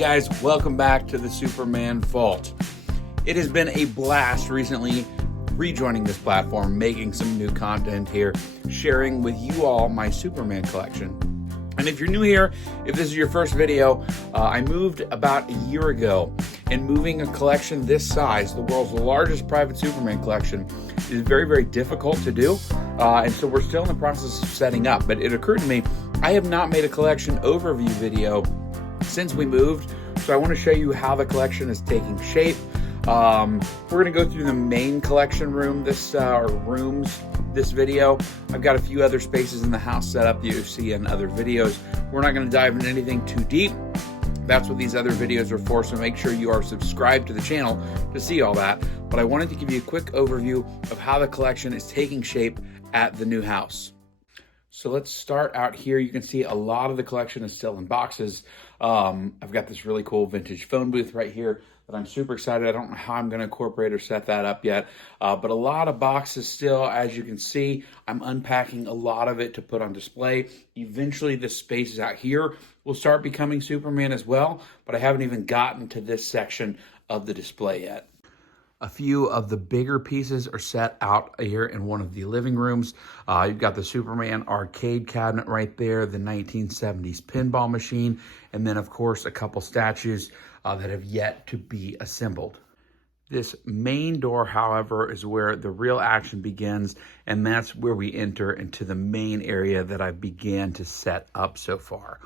guys, welcome back to the Superman Vault. It has been a blast recently rejoining this platform, making some new content here, sharing with you all my Superman collection. And if you're new here, if this is your first video, I moved about a year ago, and moving a collection this size, the world's largest private Superman collection, is very, very difficult to do. And so we're still in the process of setting up, but it occurred to me, I have not made a collection overview video since we moved, so I want to show you how the collection is taking shape. We're going to go through the main collection room rooms this video. I've got a few other spaces in the house set up that you see in other videos. We're not going to dive into anything too deep. That's what these other videos are for, so make sure you are subscribed to the channel to see all that. But I wanted to give you a quick overview of how the collection is taking shape at the new house. So let's start out here. You can see a lot of the collection is still in boxes. I've got this really cool vintage phone booth right here that I'm super excited. I don't know how I'm going to incorporate or set that up yet, but a lot of boxes still. As you can see, I'm unpacking a lot of it to put on display. Eventually, the spaces out here will start becoming Superman as well, but I haven't even gotten to this section of the display yet. A few of the bigger pieces are set out here in one of the living rooms. You've got the Superman arcade cabinet right there, the 1970s pinball machine, and then, of course, a couple statues that have yet to be assembled. This main door, however, is where the real action begins, and that's where we enter into the main area that I began to set up so far.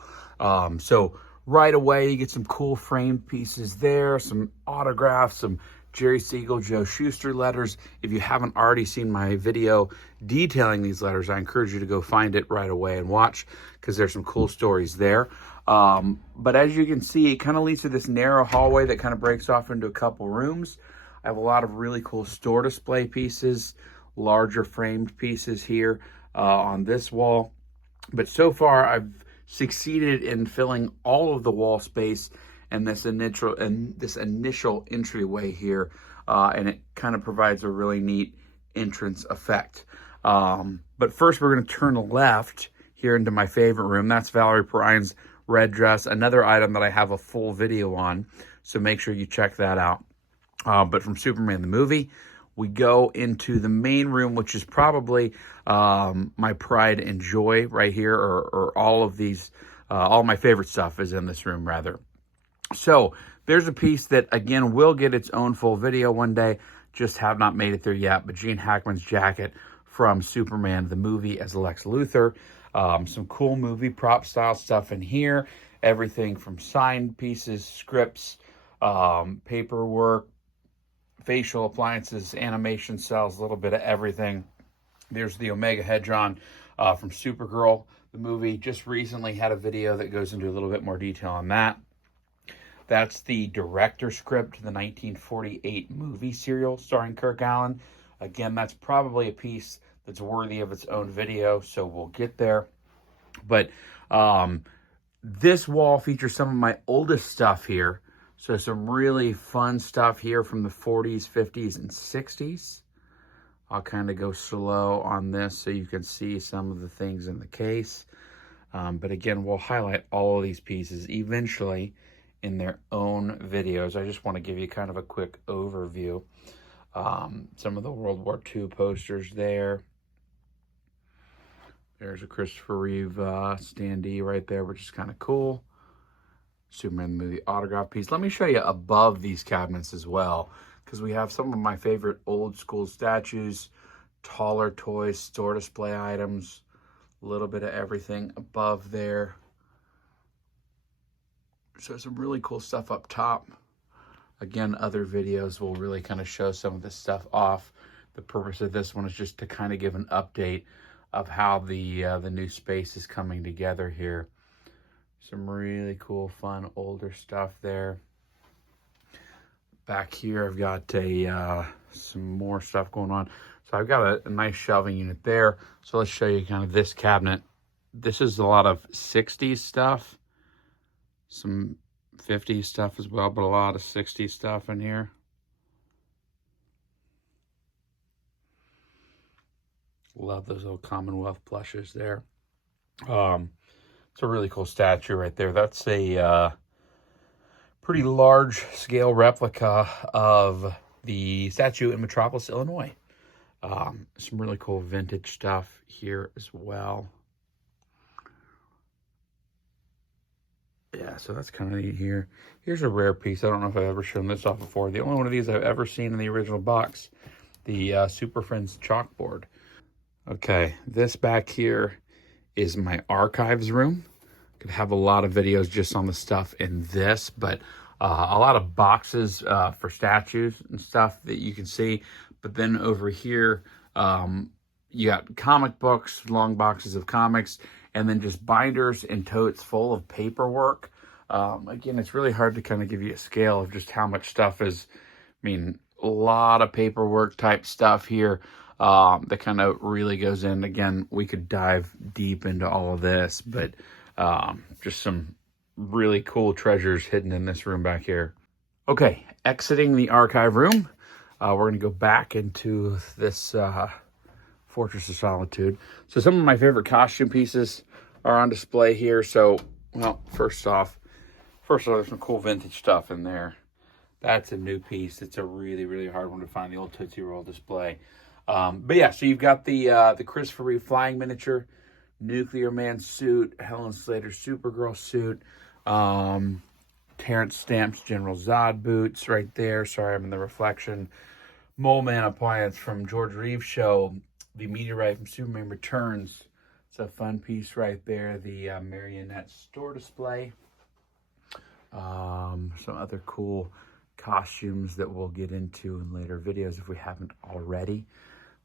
So right away, you get some cool framed pieces there, some autographs, some Jerry Siegel, Joe Shuster letters. If you haven't already seen my video detailing these letters, I encourage you to go find it right away and watch, because there's some cool stories there. But as you can see, it kind of leads to this narrow hallway that kind of breaks off into a couple rooms. I have a lot of really cool store display pieces, larger framed pieces here on this wall. But so far, I've succeeded in filling all of the wall space and this initial entryway here, and it kind of provides a really neat entrance effect. But first, we're going to turn left here into my favorite room. That's Valerie Perrine's red dress, another item that I have a full video on, so make sure you check that out. But from Superman the movie, we go into the main room, which is probably my pride and joy right here, or all of these, all my favorite stuff is in this room, rather. So there's a piece that, again, will get its own full video one day, just have not made it there yet, but Gene Hackman's jacket from Superman the movie as Lex Luthor. Some cool movie prop style stuff in here, everything from signed pieces, scripts, paperwork, facial appliances, animation cells, a little bit of everything. There's the Omega Hedron from Supergirl the movie. Just recently had a video that goes into a little bit more detail on that. That's the director script to the 1948 movie serial starring Kirk Alyn. Again, that's probably a piece that's worthy of its own video, so we'll get there. But this wall features some of my oldest stuff here. So some really fun stuff here from the 40s, 50s, and 60s. I'll kind of go slow on this so you can see some of the things in the case. But again, we'll highlight all of these pieces eventually in their own videos. I just want to give you kind of a quick overview. Some of the World War II posters there. There's a Christopher Reeve standee right there, which is kind of cool. Superman the movie autograph piece. Let me show you above these cabinets as well, because we have some of my favorite old school statues, taller toys, store display items, a little bit of everything above there. So some really cool stuff up top. Again, other videos will really kind of show some of this stuff off. The purpose of this one is just to kind of give an update of how the new space is coming together here. Some really cool, fun, older stuff there. Back here, I've got some more stuff going on. So I've got a nice shelving unit there. So let's show you kind of this cabinet. This is a lot of 60s stuff. Some 50s stuff as well, but a lot of 60s stuff in here. Love those little Commonwealth plushes there. It's a really cool statue right there. That's a pretty large scale replica of the statue in Metropolis, Illinois. Some really cool vintage stuff here as well. Yeah, so that's kind of neat here. Here's a rare piece. I don't know if I've ever shown this off before. The only one of these I've ever seen in the original box, the Super Friends chalkboard. Okay, this back here is my archives room. Could have a lot of videos just on the stuff in this, but a lot of boxes for statues and stuff that you can see. But then over here, you got comic books, long boxes of comics, and then just binders and totes full of paperwork. Again, it's really hard to kind of give you a scale of just how much stuff is. I mean, a lot of paperwork type stuff here that kind of really goes in. Again, we could dive deep into all of this, but just some really cool treasures hidden in this room back here. Okay, exiting the archive room. We're going to go back into this Fortress of Solitude. So some of my favorite costume pieces are on display here. So, well, first off, there's some cool vintage stuff in there. That's a new piece. It's a really, really hard one to find, the old Tootsie Roll display. But yeah, so you've got the Christopher Reeve flying miniature, Nuclear Man suit, Helen Slater Supergirl suit, Terrence Stamp's General Zod boots right there. Sorry, I'm in the reflection. Mole Man appliance from George Reeves show, the meteorite from Superman Returns. It's a fun piece right there. The marionette store display. Some other cool costumes that we'll get into in later videos if we haven't already.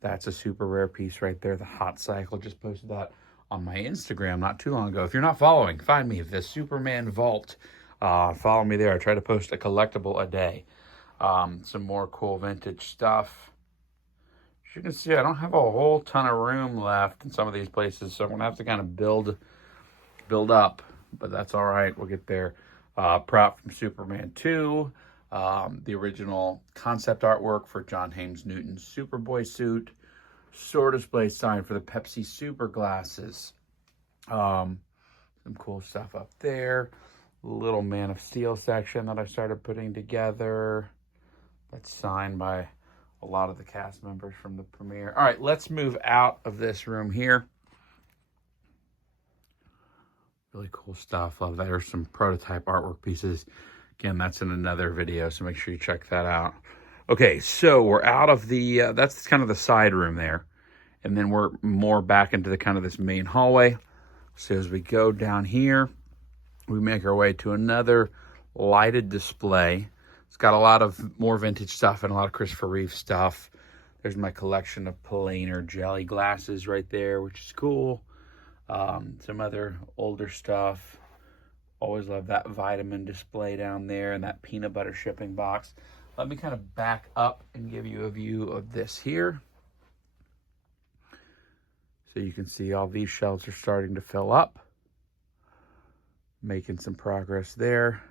That's a super rare piece right there. The Hot Cycle, just posted that on my Instagram not too long ago. If you're not following, find me, the Superman Vault. Follow me there. I try to post a collectible a day. Some more cool vintage stuff. As you can see, I don't have a whole ton of room left in some of these places, so I'm going to have to kind of build up, but that's all right. We'll get there. Prop from Superman 2. The original concept artwork for John Haynes Newton's Superboy suit. Store display sign for the Pepsi Super glasses. Some cool stuff up there. Little Man of Steel section that I started putting together. That's signed by a lot of the cast members from the premiere. All right, let's move out of this room here. Really cool stuff. Love that. There's some prototype artwork pieces. Again, that's in another video, so make sure you check that out. Okay, so we're out of the, that's kind of the side room there. And then we're more back into the kind of this main hallway. So as we go down here, we make our way to another lighted display. It's got a lot of more vintage stuff and a lot of Christopher Reeve stuff. There's my collection of planar jelly glasses right there, which is cool. Some other older stuff. Always love that vitamin display down there and that peanut butter shipping box. Let me kind of back up and give you a view of this here. So you can see all these shelves are starting to fill up. Making some progress there.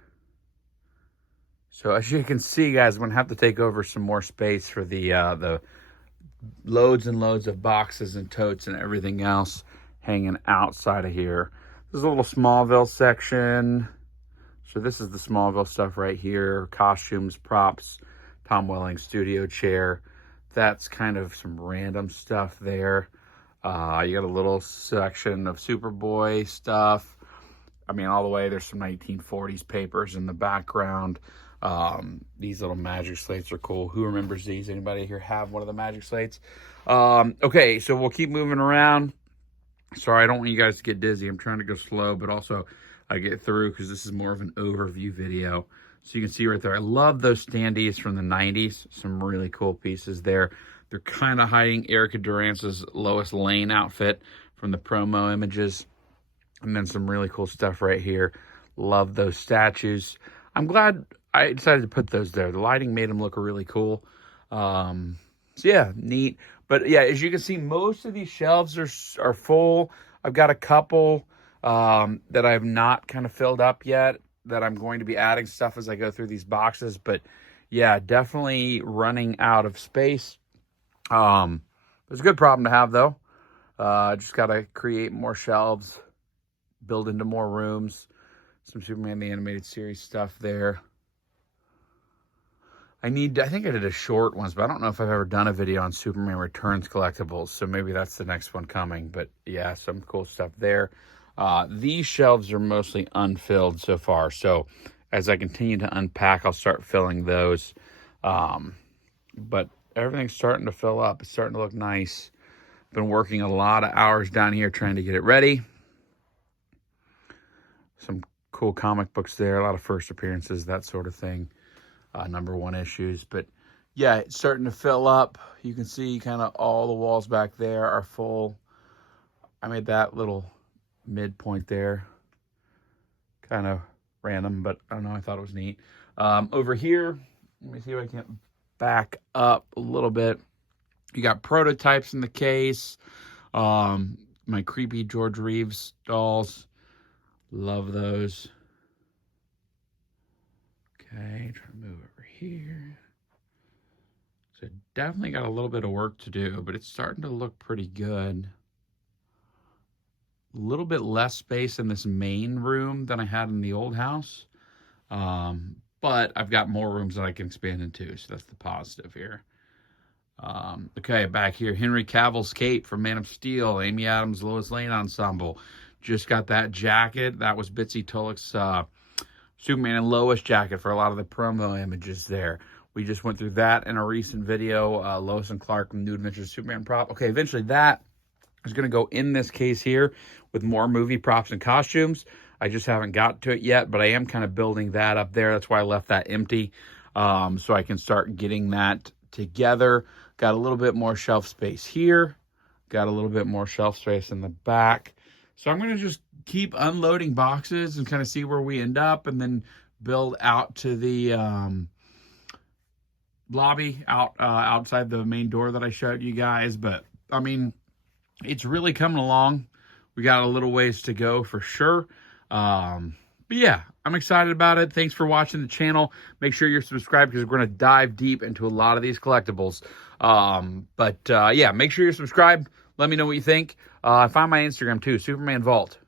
So as you can see, guys, I'm going to have to take over some more space for the loads and loads of boxes and totes and everything else hanging outside of here. There's a little Smallville section. So this is the Smallville stuff right here. Costumes, props, Tom Welling studio chair. That's kind of some random stuff there. You got a little section of Superboy stuff. I mean, all the way, there's some 1940s papers in the background. These little magic slates are cool. Who remembers these? Anybody here have one of the magic slates? Okay, so we'll keep moving around. Sorry, I don't want you guys to get dizzy. I'm trying to go slow, but also I get through because this is more of an overview video. So you can see right there, I love those standees from the 90s. Some really cool pieces there. They're kind of hiding Erica Durance's Lois Lane outfit from the promo images. And then some really cool stuff right here. Love those statues. I'm glad I decided to put those there. The lighting made them look really cool. So yeah, neat. But yeah, as you can see, most of these shelves are full. I've got a couple that I have not kind of filled up yet that I'm going to be adding stuff as I go through these boxes. But yeah, definitely running out of space. It's a good problem to have, though. Just got to create more shelves, build into more rooms. Some Superman the Animated Series stuff there. I think I did a short once, but I don't know if I've ever done a video on Superman Returns collectibles, so maybe that's the next one coming. But yeah, some cool stuff there. These shelves are mostly unfilled so far, so as I continue to unpack, I'll start filling those. But everything's starting to fill up. It's starting to look nice. Been working a lot of hours down here trying to get it ready. Some cool comic books there, a lot of first appearances, that sort of thing. #1 issues. But yeah, it's starting to fill up. You can see kind of all the walls back there are full. I made that little midpoint there. Kind of random, but I don't know, I thought it was neat. Over here, let me see if I can back up a little bit. You got prototypes in the case. My creepy George Reeves dolls. Love those. Okay, trying to move over here. So definitely got a little bit of work to do, but it's starting to look pretty good. A little bit less space in this main room than I had in the old house. But I've got more rooms that I can expand into, so that's the positive here. Okay, back here, Henry Cavill's cape from Man of Steel, Amy Adams, Lois Lane ensemble. Just got that jacket. That was Bitsy Tulloch's Superman and Lois jacket for a lot of the promo images there. We just went through that in a recent video, Lois and Clark from New Adventures of Superman prop. Okay, eventually that is going to go in this case here with more movie props and costumes. I just haven't got to it yet, but I am kind of building that up there. That's why I left that empty, so I can start getting that together. Got a little bit more shelf space here. Got a little bit more shelf space in the back. So I'm going to just keep unloading boxes and kind of see where we end up, and then build out to the lobby outside the main door that I showed you guys. But I mean, it's really coming along. We got a little ways to go for sure. But yeah, I'm excited about it. Thanks for watching the channel. Make sure you're subscribed because we're going to dive deep into a lot of these collectibles. Yeah, make sure you're subscribed. Let me know what you think. Find my Instagram too, Superman Vault.